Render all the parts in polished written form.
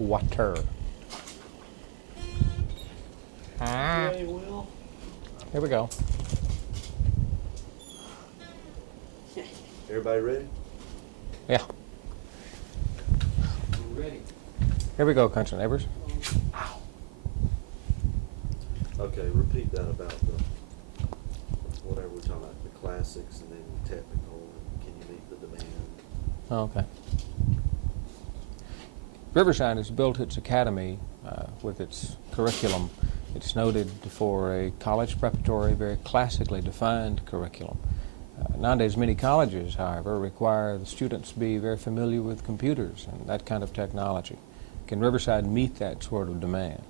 water. Okay, Will. Here we go. Everybody ready? Yeah. We're ready. Here we go, country neighbors. Okay, repeat that about the, whatever we're talking about, the classics and then technical, and can you meet the demand? Okay. Riverside has built its academy with its curriculum. It's noted for a college preparatory, very classically defined curriculum. Nowadays, many colleges, however, require the students be very familiar with computers and that kind of technology. Can Riverside meet that sort of demand?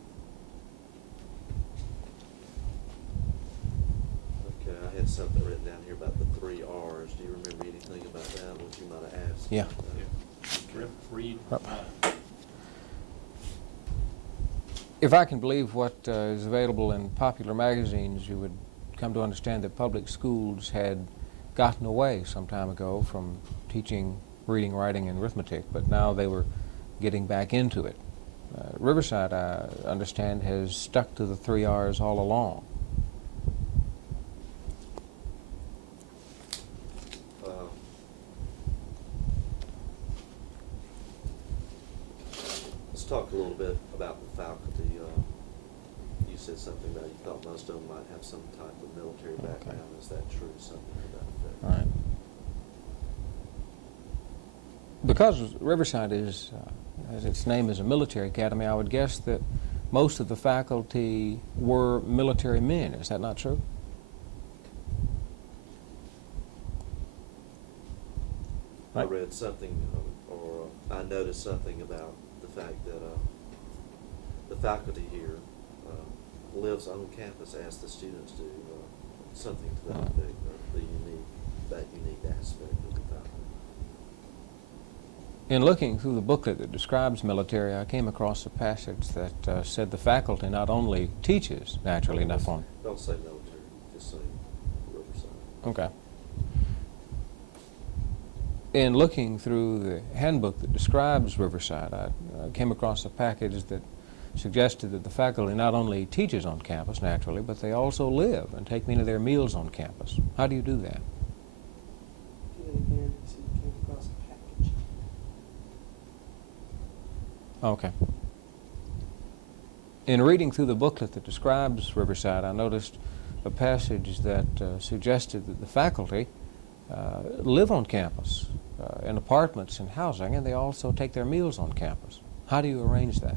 Okay, I had something written down here about the 3 R's. Do you remember anything about that, what you might have asked? Yeah. Read. If I can believe what is available in popular magazines, you would come to understand that public schools had gotten away some time ago from teaching reading, writing, and arithmetic, but now they were getting back into it. Riverside, I understand, has stuck to the 3 R's all along. Let's talk a little bit about the faculty. You said something about you thought most of them might have some type of military background. Is that true? Something to that effect? All right. Because Riverside is, as its name is a military academy, I would guess that most of the faculty were military men. Is that not true? I read something, or I noticed something about the fact that the faculty here lives on campus as the students do, something to that effect, or that unique aspect of the faculty. In looking through the booklet that describes military, I came across a passage that said the faculty not only teaches, naturally enough, on... Don't say military, just say Riverside. Okay. In looking through the handbook that describes Riverside, I came across a package that suggested that the faculty not only teaches on campus, naturally, but they also live and take many of their meals on campus. How do you do that? Do it again, so you came across a package. Okay. In reading through the booklet that describes Riverside, I noticed a passage that suggested that the faculty live on campus in apartments and housing, and they also take their meals on campus. How do you arrange that?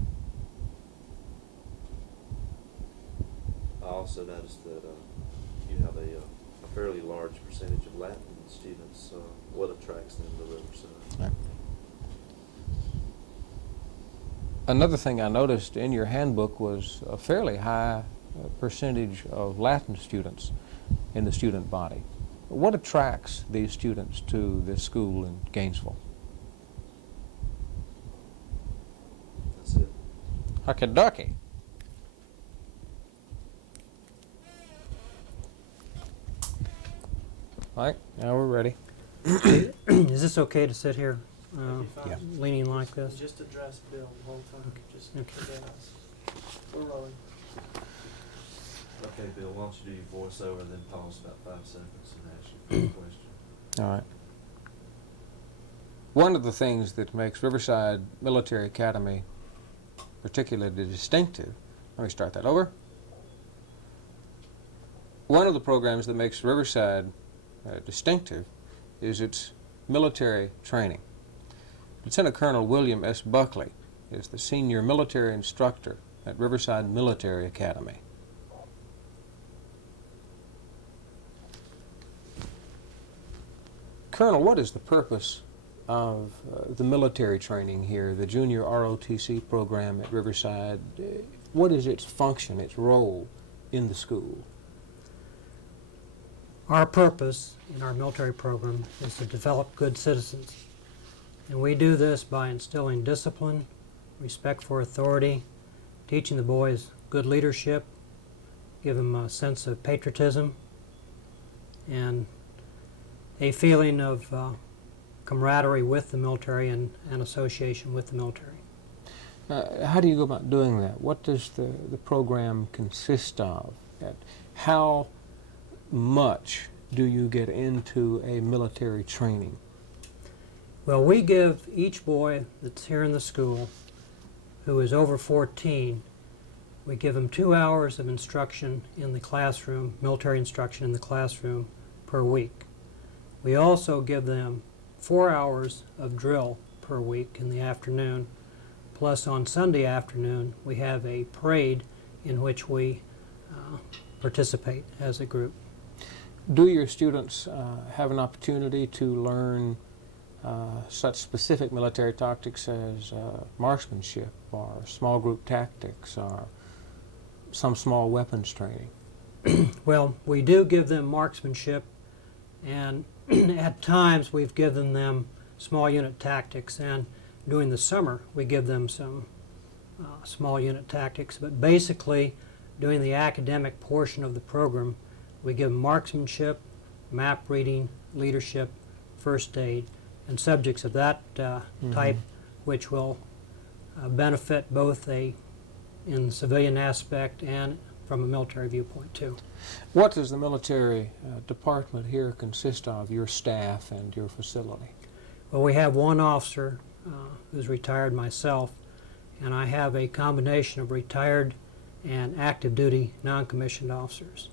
I also noticed that you have a fairly large percentage of Latin students. What attracts them to Riverside? Right. Another thing I noticed in your handbook was a fairly high percentage of Latin students in the student body. What attracts these students to this school in Gainesville? That's it. Hucky ducky. All right, now we're ready. Is this okay to sit here, Yeah. leaning like this? Just address Bill the whole time. Just Okay. forget us. We're rolling. Okay, Bill, why don't you do your voiceover and then pause about 5 seconds and ask your first question. All right. One of the things that makes Riverside Military Academy particularly distinctive, let me start that over. One of the programs that makes Riverside distinctive is its military training. Lieutenant Colonel William S. Buckley is the senior military instructor at Riverside Military Academy. Colonel, what is the purpose of the military training here, the junior ROTC program at Riverside? What is its function, its role in the school? Our purpose in our military program is to develop good citizens. And we do this by instilling discipline, respect for authority, teaching the boys good leadership, give them a sense of patriotism, and a feeling of camaraderie with the military and association with the military. How do you go about doing that? What does the program consist of? How much do you get into a military training? Well, we give each boy that's here in the school who is over 14, we give them 2 hours of instruction in the classroom, military instruction in the classroom per week. We also give them 4 hours of drill per week in the afternoon, plus on Sunday afternoon we have a parade in which we participate as a group. Do your students have an opportunity to learn such specific military tactics as marksmanship or small group tactics or some small weapons training? Well, we do give them marksmanship, and at times we've given them small unit tactics, and during the summer we give them some small unit tactics, but basically during the academic portion of the program we give them marksmanship, map reading, leadership, first aid, and subjects of that type, which will benefit both in the civilian aspect and from a military viewpoint too. What does the military department here consist of, your staff and your facility? Well, we have one officer who's retired, myself, and I have a combination of retired and active duty non-commissioned officers.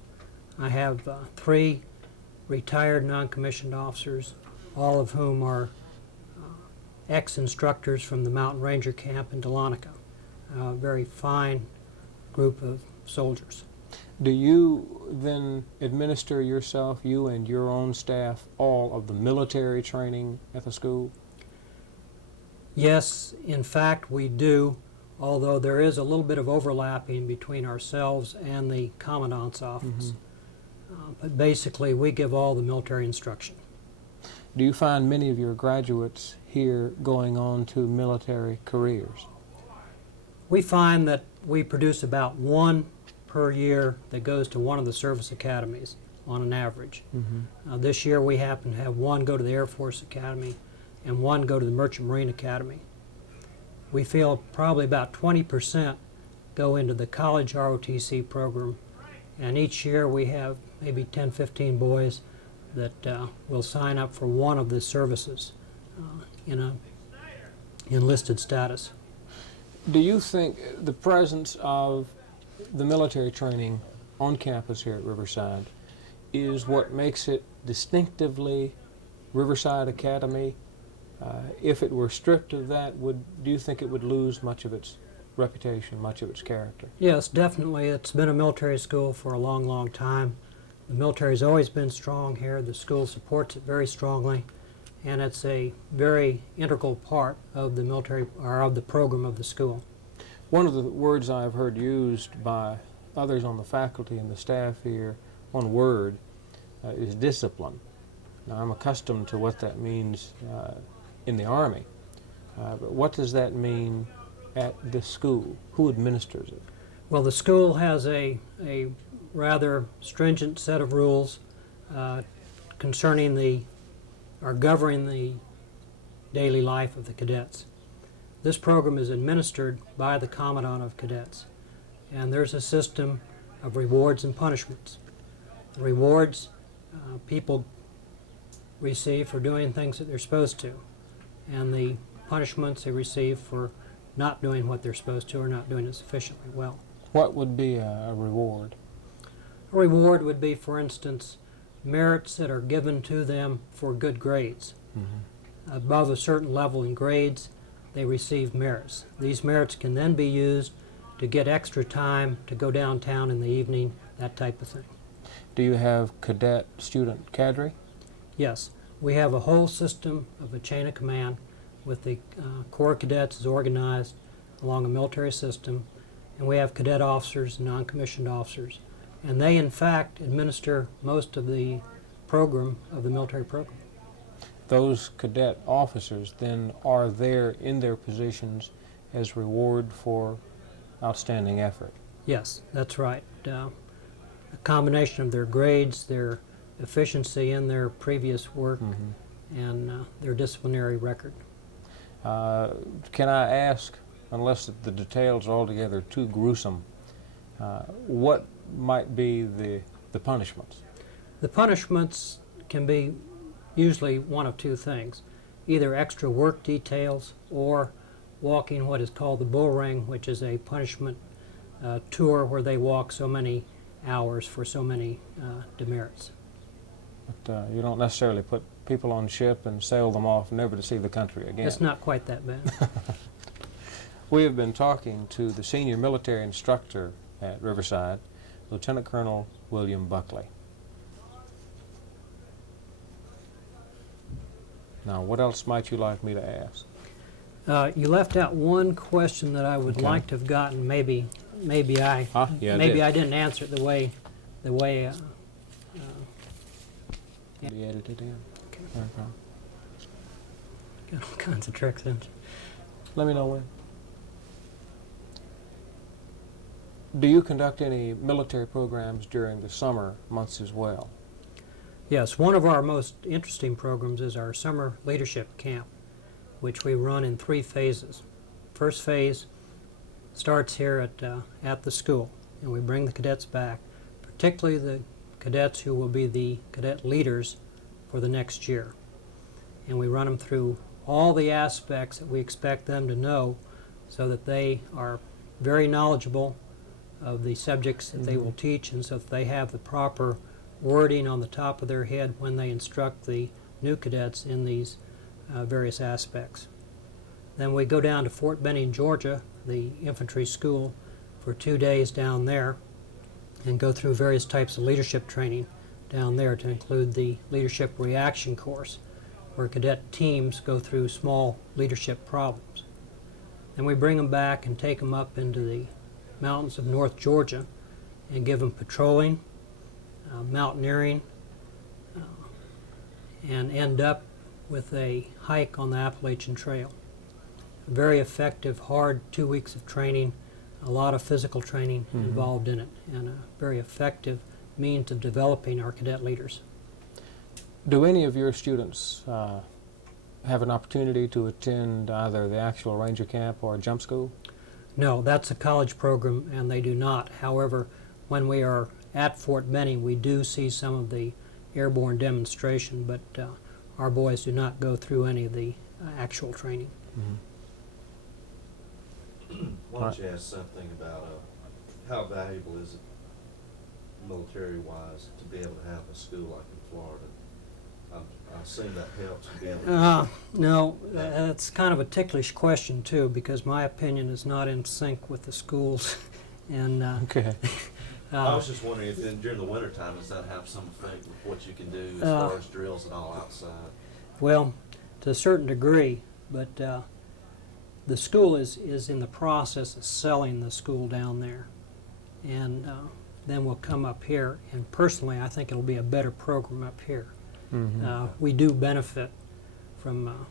I have 3 retired non-commissioned officers, all of whom are ex-instructors from the Mountain Ranger Camp in Dahlonega. A very fine group of soldiers. Do you then administer yourself, you and your own staff, all of the military training at the school? Yes, in fact we do, although there is a little bit of overlapping between ourselves and the Commandant's office. But basically we give all the military instruction. Do you find many of your graduates here going on to military careers? We find that we produce about 1 per year that goes to one of the service academies on an average. This year we happen to have 1 go to the Air Force Academy and 1 go to the Merchant Marine Academy. We feel probably about 20% go into the college ROTC program, and each year we have maybe 10-15 boys that will sign up for one of the services in a enlisted status. Do you think the presence of the military training on campus here at Riverside is what makes it distinctively Riverside Academy? If it were stripped of that, do you think it would lose much of its reputation, much of its character? Yes, definitely. It's been a military school for a long, long time. The military's always been strong here. The school supports it very strongly, and it's a very integral part of the military, or of the program of the school. One of the words I've heard used by others on the faculty and the staff here, one word, is discipline. Now, I'm accustomed to what that means in the Army, but what does that mean at this school? Who administers it? Well, the school has a rather stringent set of rules concerning or governing the daily life of the cadets. This program is administered by the Commandant of Cadets, and there's a system of rewards and punishments. The rewards people receive for doing things that they're supposed to, and the punishments they receive for not doing what they're supposed to or not doing it sufficiently well. What would be a reward? A reward would be, for instance, merits that are given to them for good grades. Above a certain level in grades, they receive merits. These merits can then be used to get extra time to go downtown in the evening, that type of thing. Do you have cadet student cadre? Yes, we have a whole system of a chain of command with the Corps of Cadets is organized along a military system, and we have cadet officers and non-commissioned officers, and they in fact administer most of the program of the military program. Those cadet officers then are there in their positions as reward for outstanding effort? Yes, that's right. A combination of their grades, their efficiency in their previous work, and their disciplinary record. Can I ask unless the details are altogether too gruesome, what might be the punishments? The punishments can be usually one of two things, either extra work details or walking what is called the bull ring, which is a punishment tour where they walk so many hours for so many demerits. But you don't necessarily put people on ship and sail them off never to see the country again. It's not quite that bad. We have been talking to the senior military instructor at Riverside, Lieutenant Colonel William Buchly. Now, what else might you like me to ask? You left out one question that I would Okay. like to have gotten. Maybe I Yeah, maybe I didn't answer it the way Be edited in. Okay. Okay. got all kinds of tricks in. Let me know when. Do you conduct any military programs during the summer months as well? Yes, one of our most interesting programs is our summer leadership camp, which we run in 3 phases. First phase starts here at the school, and we bring the cadets back, particularly the cadets who will be the cadet leaders for the next year. And we run them through all the aspects that we expect them to know so that they are very knowledgeable of the subjects that they will teach, and so that they have the proper wording on the top of their head when they instruct the new cadets in these various aspects. Then we go down to Fort Benning, Georgia, the infantry school, for 2 days down there, and go through various types of leadership training down there, to include the leadership reaction course, where cadet teams go through small leadership problems. Then we bring them back and take them up into the mountains of North Georgia and give them patrolling, mountaineering, and end up with a hike on the Appalachian Trail. A very effective, hard 2 weeks of training, a lot of physical training involved in it, and a very effective means of developing our cadet leaders. Do any of your students have an opportunity to attend either the actual Ranger Camp or jump school? No, that's a college program, and they do not. However, when we are at Fort Benning, we do see some of the airborne demonstration, but our boys do not go through any of the actual training. Why don't you ask something about how valuable is it, military-wise, to be able to have a school like in Florida? I assume that helps to be able to... No, that's kind of a ticklish question too, because my opinion is not in sync with the schools. And Okay. I was just wondering if during the wintertime, does that have some effect with what you can do as far as drills and all outside? well, to a certain degree, but the school is in the process of selling the school down there, and then we'll come up here. And personally, I think it'll be a better program up here. We do benefit from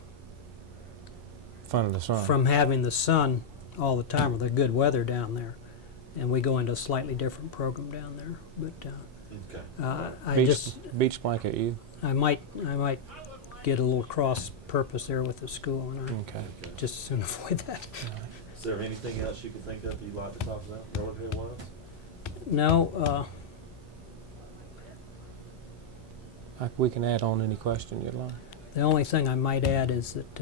Fun of the sun. from having the sun all the time, or the good weather down there, and we go into a slightly different program down there. But Okay. beach blanket you. I might get a little cross purpose there with the school, and I Okay. just as soon avoid that. Is there anything else you could think of you'd like to talk about, military-wise? No, We can add on any question you'd like. the only thing I might add is that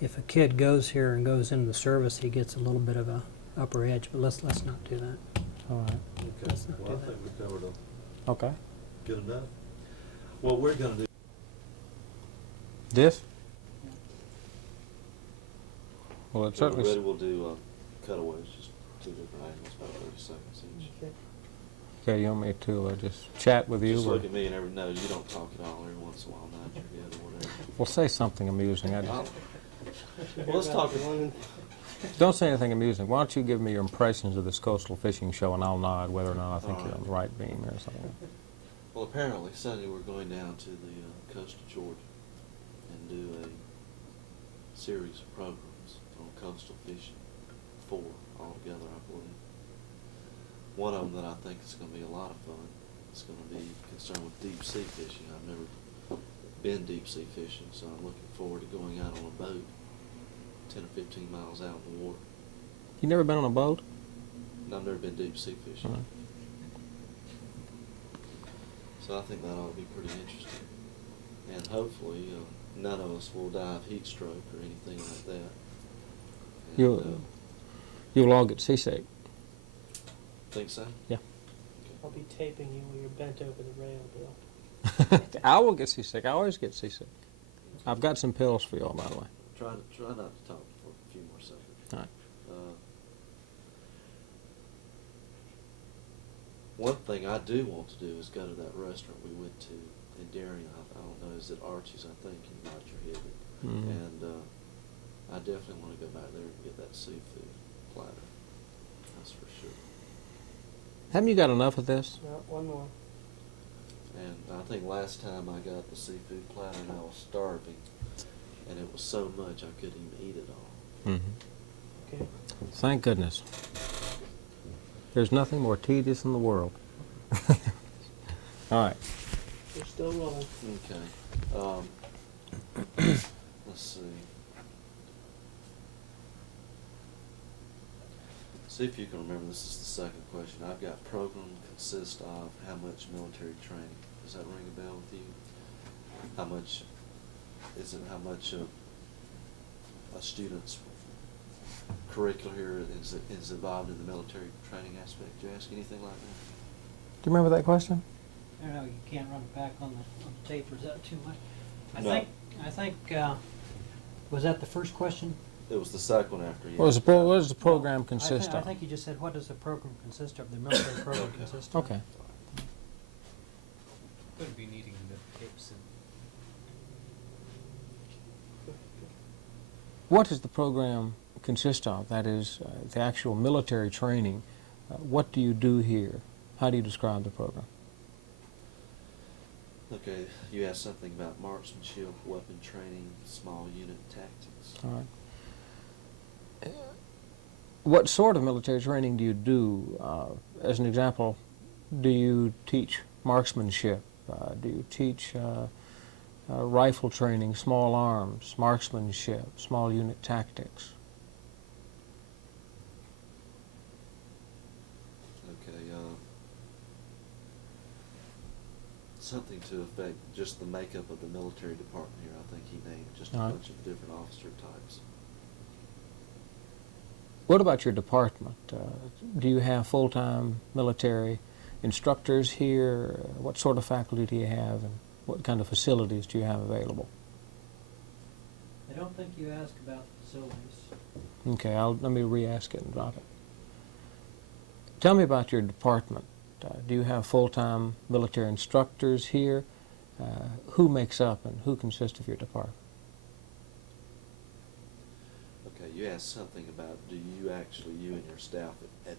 if a kid goes here and goes into the service, he gets a little bit of a upper edge. But let's not do that. All right. Okay. Let's not Well, do I think we covered it Okay. good enough. Well, we're going to do... This? Well, it When certainly... we're ready, we'll do cutaways, just 2 different angles, about 30 seconds each. Okay, you want me to just chat with you? Just or- look at me and no, you don't talk at all. Every once in a while, nod your head or whatever. Well, say something amusing. I just... Well, let's talk. Don't say anything amusing. Why don't you give me your impressions of this coastal fishing show, and I'll nod whether or not I think you're on the right beam or something. Well, apparently Sunday we're going down to the coast of Georgia and do a series of programs on coastal fishing, 4 altogether, I believe. One of them that I think is going to be a lot of fun is going to be concerned with deep sea fishing. I've never been deep sea fishing, so I'm looking forward to going out on a boat 10 or 15 miles out in the water. You never been on a boat? And I've never been deep sea fishing. Right. So I think that ought to be pretty interesting. And hopefully, none of us will die of heat stroke or anything like that. And, You'll all get seasick. think so? Yeah. I'll be taping you when you're bent over the rail, Bill. I will get seasick. I always get seasick. I've got some pills for y'all, by the way. Try not to talk for a few more seconds. All right. One thing I do want to do is go to that restaurant we went to in Darien. I don't know, is it Archie's? I think you nod your head. Mhm. And I definitely want to go back there and get that seafood platter. That's for sure. Haven't you got enough of this? No, one more. And I think last time I got the seafood platter, and I was starving, and it was so much I couldn't even eat it all. Mm-hmm. Okay. Thank goodness. There's nothing more tedious in the world. All right. We're still rolling. Okay. Let's see. See if you can remember. This is the second question. I've got program consists of how much military training. Does that ring a bell with you? How much is it? How much of a student's curriculum here is involved in the military training aspect? Did you ask anything like that? Do you remember that question? I don't know, you can't run it back on the tape, or is that too much? No. I think, was that the first question? It was the second one after you. What does the program consist I of? think you just said, what does the program consist of, the military program Okay. consist of? Okay. Going to be needing the tape soon. What does the program consist of? That is, the actual military training. What do you do here? How do you describe the program? Okay, you asked something about marksmanship, weapon training, small unit tactics. All right. What sort of military training do you do? As an example, do you teach marksmanship? Do you teach rifle training, small arms, marksmanship, small unit tactics? Okay, something to affect just the makeup of the military department here. I think he named just a All right. bunch of different officer types. What about your department? Do you have full-time military instructors here? What sort of faculty do you have, and what kind of facilities do you have available? I don't think you asked about facilities. Okay, let me re-ask it and drop it. Tell me about your department. Do you have full-time military instructors here? Who makes up and who consists of your department? Okay, you asked something about, do you actually, you and your staff at